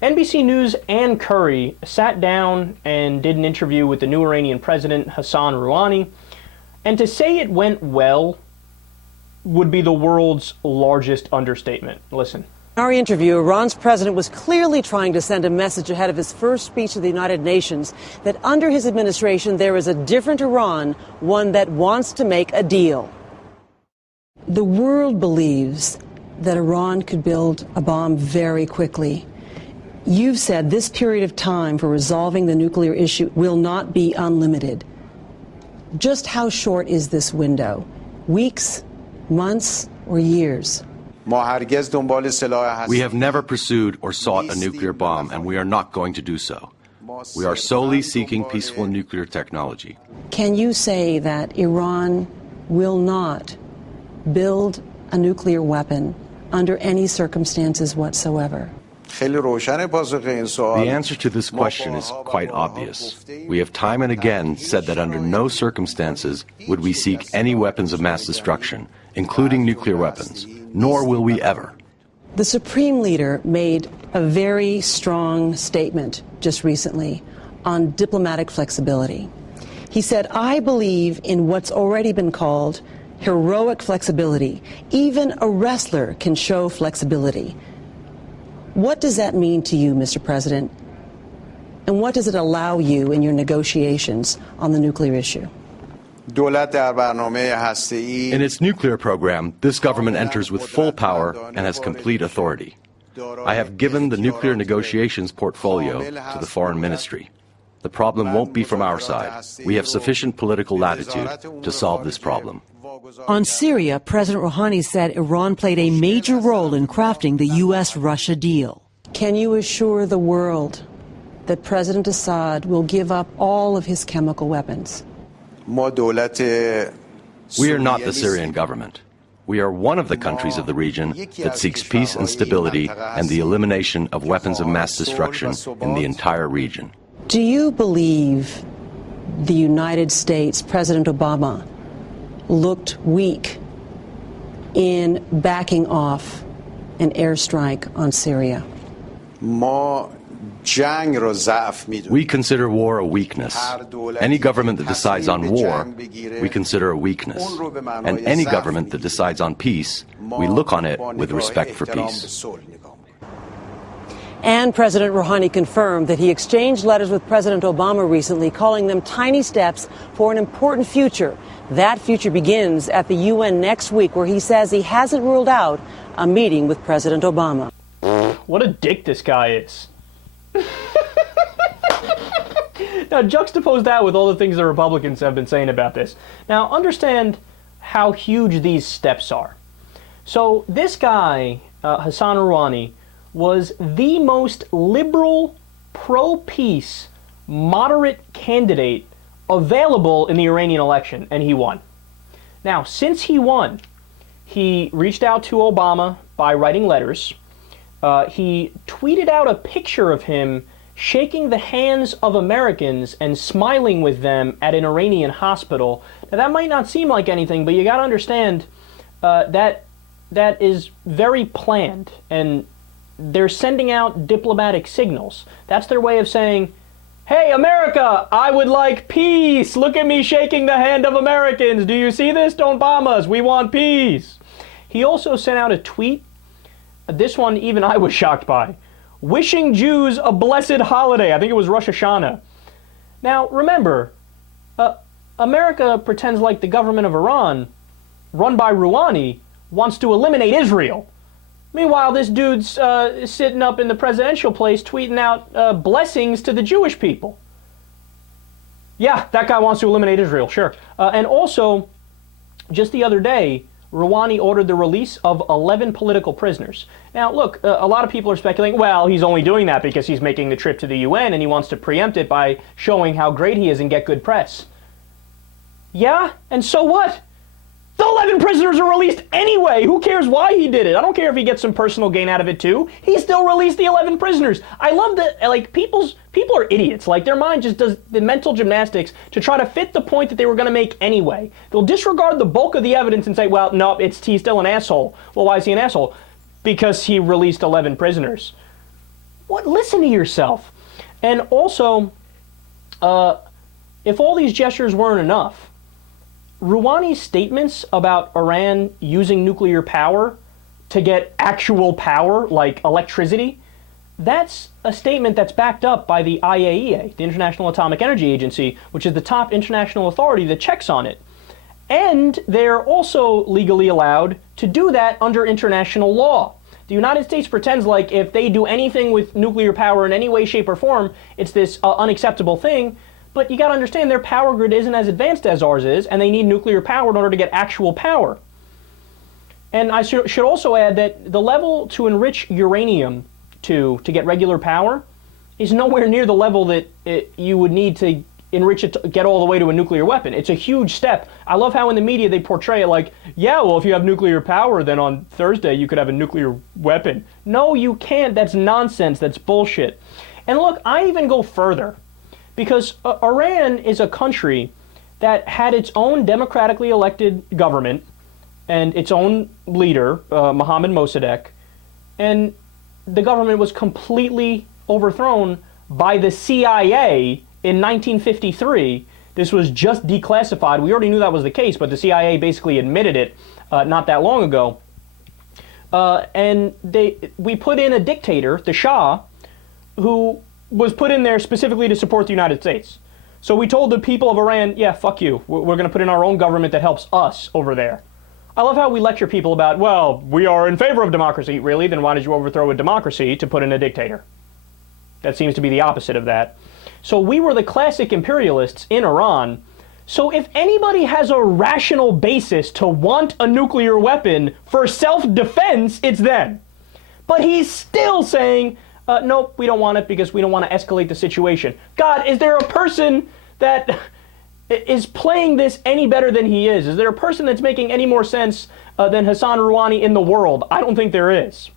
NBC News and Curry sat down and did an interview with the new Iranian president, Hassan Rouhani, and to say it went well would be the world's largest understatement. Listen. In our interview, Iran's president was clearly trying to send a message ahead of his first speech to the United Nations that under his administration there is a different Iran, one that wants to make a deal. The world believes that Iran could build a bomb very quickly. You've said this period of time for resolving the nuclear issue will not be unlimited. Just how short is this window? Weeks, months, or years? We have never pursued or sought a nuclear bomb, and we are not going to do so. We are solely seeking peaceful nuclear technology. Can you say that Iran will not build a nuclear weapon under any circumstances whatsoever? The answer to this question is quite obvious. We have time and again said that under no circumstances would we seek any weapons of mass destruction, including nuclear weapons, nor will we ever. The Supreme Leader made a very strong statement just recently on diplomatic flexibility. He said, "I believe in what's already been called heroic flexibility. Even a wrestler can show flexibility." What does that mean to you, Mr. President? And what does it allow you in your negotiations on the nuclear issue? In its nuclear program, this government enters with full power and has complete authority. I have given the nuclear negotiations portfolio to the Foreign Ministry. The problem won't be from our side. We have sufficient political latitude to solve this problem. On Syria, President Rouhani said Iran played a major role in crafting the U.S.-Russia deal. Can you assure the world that President Assad will give up all of his chemical weapons? We are not the Syrian government. We are one of the countries of the region that seeks peace and stability and the elimination of weapons of mass destruction in the entire region. Do you believe the United States, President Obama, looked weak in backing off an airstrike on Syria? We consider war a weakness. Any government that decides on war, we consider a weakness. And any government that decides on peace, we look on it with respect for peace. And President Rouhani confirmed that he exchanged letters with President Obama recently, calling them tiny steps for an important future. That future begins at the UN next week, where he says he hasn't ruled out a meeting with President Obama. What a dick this guy is. Now, juxtapose that with all the things the Republicans have been saying about this. Now, understand how huge these steps are. So, this guy, Hassan Rouhani, was the most liberal, pro-peace, moderate candidate available in the Iranian election, and he won. Now, since he won, he reached out to Obama by writing letters. He tweeted out a picture of him shaking the hands of Americans and smiling with them at an Iranian hospital. Now, that might not seem like anything, but you got to understand that is very planned, and they're sending out diplomatic signals. That's their way of saying, "Hey, America, I would like peace. Look at me shaking the hand of Americans. Do you see this? Don't bomb us. We want peace." He also sent out a tweet. This one, even I was shocked by. "Wishing Jews a blessed holiday." I think it was Rosh Hashanah. Now, remember, America pretends like the government of Iran, run by Rouhani, wants to eliminate Israel. Meanwhile, this dude's sitting up in the presidential place tweeting out blessings to the Jewish people. Yeah, that guy wants to eliminate Israel, sure. And also, just the other day, Rouhani ordered the release of 11 political prisoners. Now, look, a lot of people are speculating, well, he's only doing that because he's making the trip to the UN and he wants to preempt it by showing how great he is and get good press. Yeah, and so what? The 11 prisoners are released anyway. Who cares why he did it? I don't care if he gets some personal gain out of it too. He still released the 11 prisoners. I love that, like, people are idiots. Like, their mind just does the mental gymnastics to try to fit the point that they were going to make anyway. They'll disregard the bulk of the evidence and say, well, no, he's still an asshole. Well, why is he an asshole? Because he released 11 prisoners. Listen to yourself. And also, if all these gestures weren't enough, Rouhani's statements about Iran using nuclear power to get actual power, like electricity, that's a statement that's backed up by the IAEA, the International Atomic Energy Agency, which is the top international authority that checks on it. And they're also legally allowed to do that under international law. The United States pretends like if they do anything with nuclear power in any way, shape, or form, it's this unacceptable thing. But you got to understand their power grid isn't as advanced as ours is, and they need nuclear power in order to get actual power. And I should also add that the level to enrich uranium to get regular power is nowhere near the level that you would need to enrich it to get all the way to a nuclear weapon. It's a huge step. I love how in the media they portray it like, yeah, well, if you have nuclear power, then on Thursday you could have a nuclear weapon. No, you can't. That's nonsense. That's bullshit. And look, I even go further, because Iran is a country that had its own democratically elected government and its own leader, Mohammad Mossadegh, and the government was completely overthrown by the CIA in 1953. This was just declassified. We already knew that was the case, but the CIA basically admitted it not that long ago. And we put in a dictator, the Shah, who was put in there specifically to support the United States. So we told the people of Iran, yeah, fuck you. We're going to put in our own government that helps us over there. I love how we lecture people about, well, we are in favor of democracy. Really? Then why did you overthrow a democracy to put in a dictator? That seems to be the opposite of that. So we were the classic imperialists in Iran. So if anybody has a rational basis to want a nuclear weapon for self-defense, it's them. But he's still saying, nope, we don't want it because we don't want to escalate the situation. God, is there a person that is playing this any better than he is? Is there a person that's making any more sense than Hassan Rouhani in the world? I don't think there is.